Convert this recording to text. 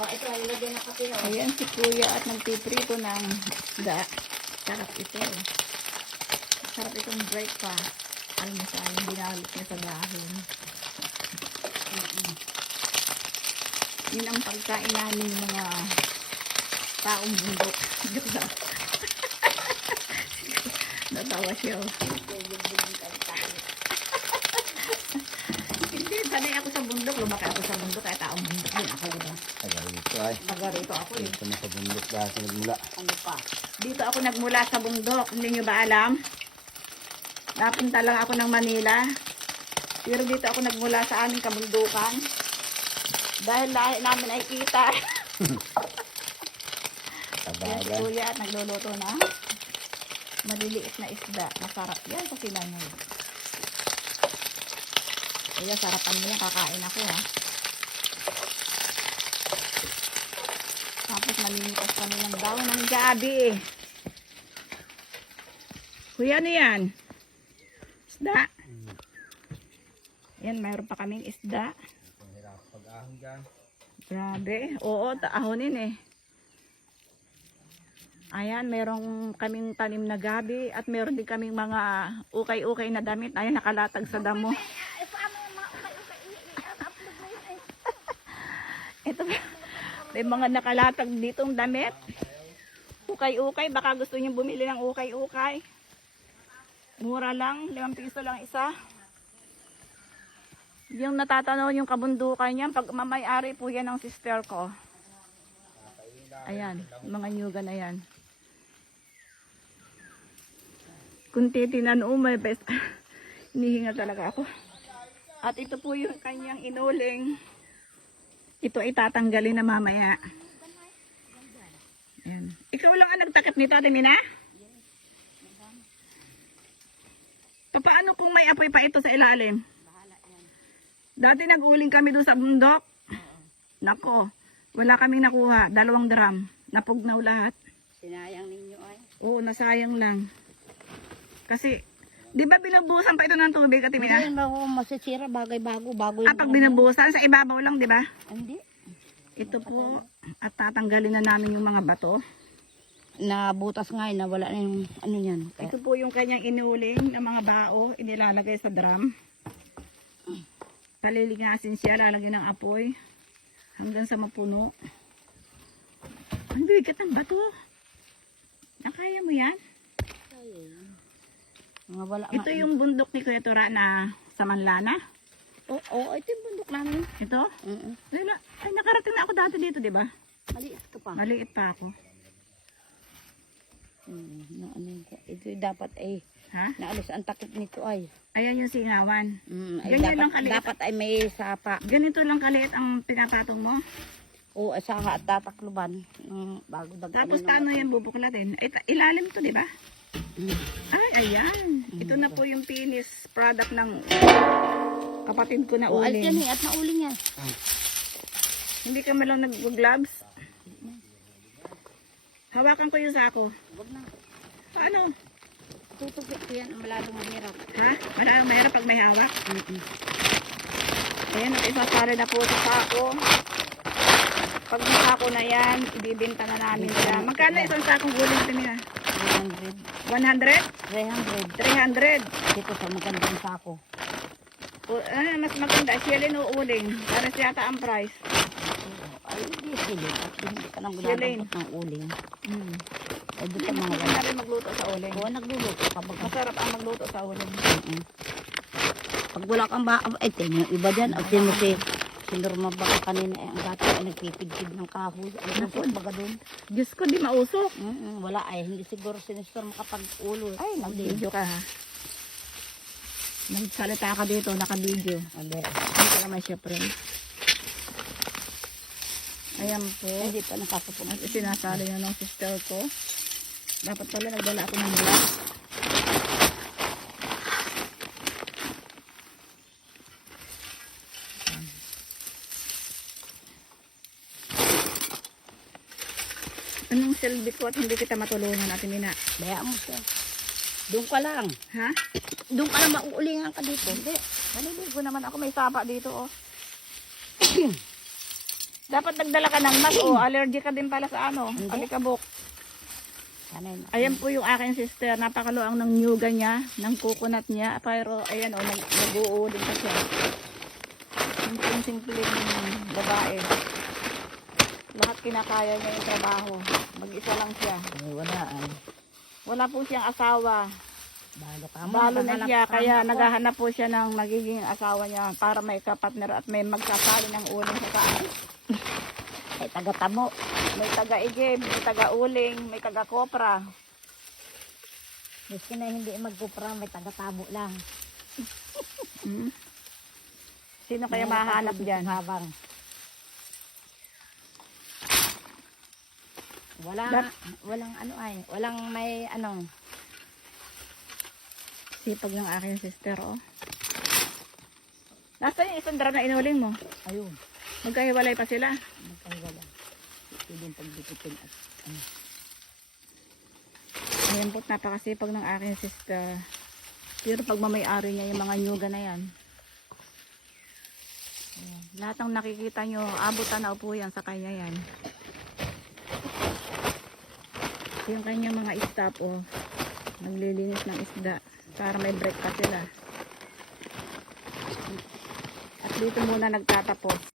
Oh, ito, ilagay na kape. Oh. Ayan si Kuya at nagpiprito ng da. Sarap ito. Sarap itong breakfast. Almusal, binalot niya sa dahon. Yun ang pagkain namin mga taong bundok. Natawa siya. Hindi, sanay ako sa bundok. Lumaki ako sa bundok kaya taong bundok din ako. Diba? Taga-rito ay. Taga-rito ako eh. Dito na sa bundok dahil sa nagmula. Ano pa? Dito ako nagmula sa bundok. Hindi nyo ba alam? Napunta lang ako ng Manila. Pero dito ako nagmula sa aming kabundukan. Dahil lahi namin ay kita. Yan si Tabagan. Kuya at nagluluto na maliliit na isda. Masarap yan sa sinangay. Kuya, sarapan mo yan. Kakain ako ha. Tapos malinipas kami ng daon ng gabi. Kuya, ano yan? Isda. Yan, mayroon pa kaming isda. Hirap pag-ahon dyan. Grabe. Oo, ahonin eh. Ayan, meron kaming tanim na gabi at meron din kaming mga ukay-ukay na damit. Ayan, nakalatag sa damo. Ito, may mga nakalatag ditong damit. Ukay-ukay, baka gusto niyo bumili ng ukay-ukay. Mura lang, 5 piso lang isa. Yung natatanaw yung kabundukan niya, pag mamay-ari po yan ng sister ko. Ayan, mga nyugan na yan. Kung titinan may best. Hinihinga talaga ako. At ito po yung kanyang inuling. Ito ay tatanggalin na mamaya. Ayan. Ikaw lang ang nagtakip nito, Ate Mina? Paano kung may apoy pa ito sa ilalim? Dati nag-uling kami doon sa bundok. Nako, wala kaming nakuha. 2 drum. Napugnaw lahat. Sinayang ninyo ay. Oo, nasayang lang. Kasi, di ba binabusan pa ito ng tubig, Ate Mina? Hindi ba masisira bago bago Ah, pag binabusan, sa ibabaw lang, di ba? Hindi. Ito po, at tatanggalin na namin yung mga bato. Na butas nga na wala na yung ano yan. Ito po yung kanyang inuling ng mga bao, inilalagay sa drum. Palilingasin siya, lalagyan ng apoy hanggang sa mapuno. Ang bigat ng bato. Nakaya mo yan? Mga wala Ito yung bundok ni Kuya Tura na sa Manlana. Oo, ito yung bundok namin. Ito? Wala. Ay, nakarating na ako dati dito, di ba? Maliit ka pa. Maliit pa ako. Ito yung dapat ay Ha? naalis ang takip nito ay. Ayan yung singawan. Ay Ganyan lang kaliit. dapat ay may sapa. Ganito lang kaliit ang pinapatong mo. O saka at tatakluban. Bago Tapos paano yan bubuklatin? Ilalim to, di ba? Ay, ayan. Ito na po yung finish product ng kapatid ko na O uling. alyan at nauling yan. Hindi ka malang nag-gloves? Hawakan ko yung sako. Huwag na. Paano? Tutugit ko yan ang maladong mahirap. Ha? Maraming mahirap pag may hawak. Ayan, at isasari na po sa sako. Pag may sako na yan, ibibenta na namin siya. Magkano isang sakong uling Timina? 300. 100? 300. 300? Dito sa magandang sako. Mas maganda. Siya rin uuling. Para yata ang price. Ay, hindi sila. Hindi ka nang Silin. gulabot ng uling. Ay, doon Hindi sa mga mas maganda rin magluto sa uling. Oo, nagluluto kapag Masarap ang magluto sa uling. pag wala kang ba, ay, tingnan yung iba dyan. At sino si Norma baka kanina ay ang dati ay nagpipigpig ng kahoy. Ang usok baga doon. Diyos ko, di mausok. Wala ay, hindi siguro si Nestor makapag-ulo. Ay, nag-video ka ha. Nagsalita ka dito, naka-video. Hindi ka naman siya, friend. Ayan po. Hindi pa nakakapun. At isinasali na ng sister ko. Dapat pala nagdala ako ng glass. Anong silbi ko at hindi kita matulungan natin, Mina? Bayaan mo siya. Doon ka lang. Ha? Doon ka lang mauulingan ka dito. Hindi. Naliligo naman ako. May sapa dito, oh. Dapat nagdala ka ng mask o allergy ka din pala sa ano, Hindi. alikabok. Sana yun. Ayan po yung aking sister, napakaluang ng nyuga niya, ng coconut niya, pero ayan o, nag-uuling pa siya. Simpleng babae. Lahat kinakaya niya yung trabaho. Mag-isa lang siya. Ay, wala ay. Wala po siyang asawa. Balo ka mo. Balo na nakahanap siya, ka kaya ako. naghahanap po siya ng magiging asawa niya para may kapatner at may magsasali ng uling sa saan. Ay, taga-tamo. May taga-igib, may taga-uling, may taga-kopra. Gusto na hindi magkupra, may taga-tamo lang. Hmm? Sino kaya May mahanap taga- dyan? Habang. Walang ano ay. Walang may ano. Sipag ng aking sister, oh. Nasaan yung isang drum na inuling mo? Ayun. Magkahiwalay pa sila. Magkahigala. Pwede yung pagdikitin at ano. Ayan po, napakasipag ng aking sister. Pero pag mamay-ari niya yung mga nyuga na yan. Ayan. Lahat ng nakikita nyo, abutan na po yan sa kanya yan. Yung kanyang mga staff, oh. Naglilinis ng isda para may break pa sila. At dito muna nagtatapos.